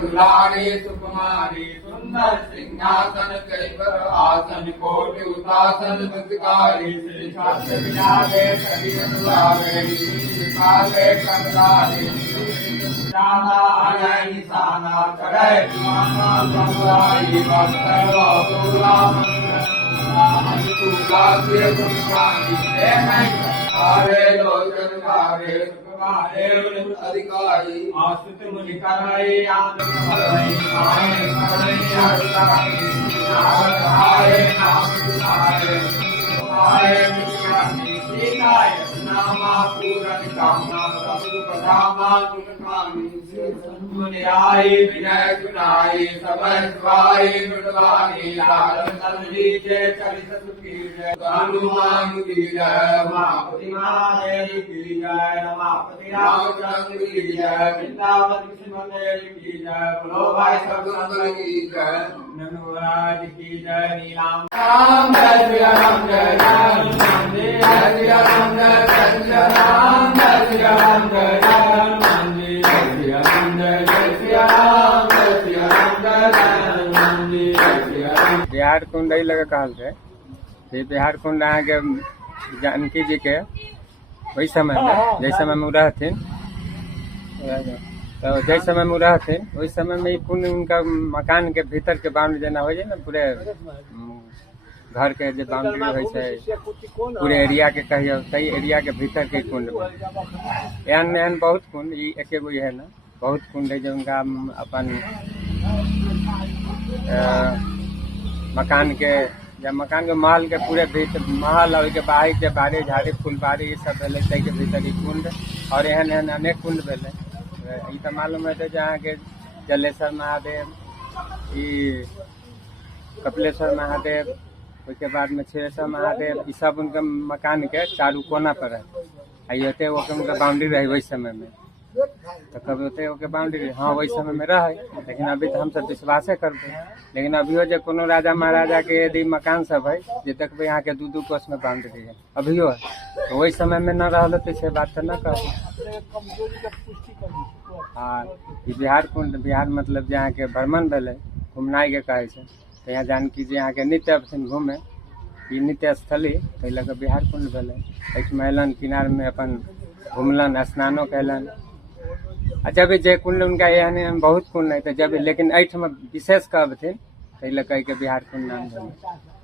दुलारी सुकुमारी सुंदर सिंहासन कैबर आसन कोटि उतासन मुद्रिकारी श्री छात्र विराजे सभी अनुरागे काले कंदारे जाना आये निशाना चढ़े माना कंदाई भक्तवा तुला तुला से गुणगानी हरे लोचन हरे सुकुमारे अधिकारी आश्रित मुनि कराई आनंद भराई आए करई हरताई आए नाम सुनाए आए मित्रानी सीताय नामा पूरन कामना सब पदामा गुणगानी मुनि आई विनय गुनाई समय स्वाई गुणगानी लालन तनुजी जय चरित सुखी जय हनुमान की जय मापति महादेव की जय रमापति रामचंद्र की जय वृंदावन कृष्ण मंदिर की जय बोलो भाई सब संत की जय नंदराज की जय नीलाम राम जय श्री राम जय राम जय श्री राम जय श्री राम जय श्री राम जय राम बिहार कुंड ही लगे कहल थे ये बिहार कुंड अहाँ के जानकी जी के वही समय में जै समय में रहथिन तो जै समय में रहथिन वही समय में कुंड उनका मकान के भीतर के बाउंड्री जेना हो जाए ना पूरे घर के जो बाउंड्री हो पूरे एरिया के कहियो कई एरिया के भीतर के कुंड में एहन एहन बहुत कुंड एक गो है ना बहुत कुंड है जो उनका अपन मकान के या मकान के महल के पूरे भीतर महल और के बाहर के बाड़ी झाड़ी फुलबाड़ी ये सब भेले के भीतर ही कुंड और एहन एहन अनेक कुंड भेले ये तो मालूम है जहाँ के जलेश्वर महादेव कपिलेश्वर महादेव उसके बाद में क्षीरेश्वर महादेव ये सब उनके मकान के चारू कोना पर है होते उनका बाउंड्री रही वही समय में तो कभी होते ओके बाउंड्री हाँ वही समय में रहे लेकिन अभी तो हम सब विश्वासे करते लेकिन अभियो जो कोनो राजा महाराजा के यदि मकान सब है जे देखते यहाँ के दू कोस में बाउंड्री है अभियो है तो वही समय में न रहा तो से बात तो न कर हाँ बिहार कुंड बिहार मतलब जहाँ के भ्रमण भेले घुमनाई के कहे तो यहाँ जानकी जी यहाँ के नित्य घूमे ये नित्य स्थली ताहि लऽ कऽ बिहार कुंड भेले अयलन किनार में अपन घुमलन स्नानो कैलन जब जे कुंड उनका एहन बहुत कुंड है तो जब लेकिन अठम विशेष कहथिन ताहि लऽ कऽ बिहार कुंड नाम भेलै।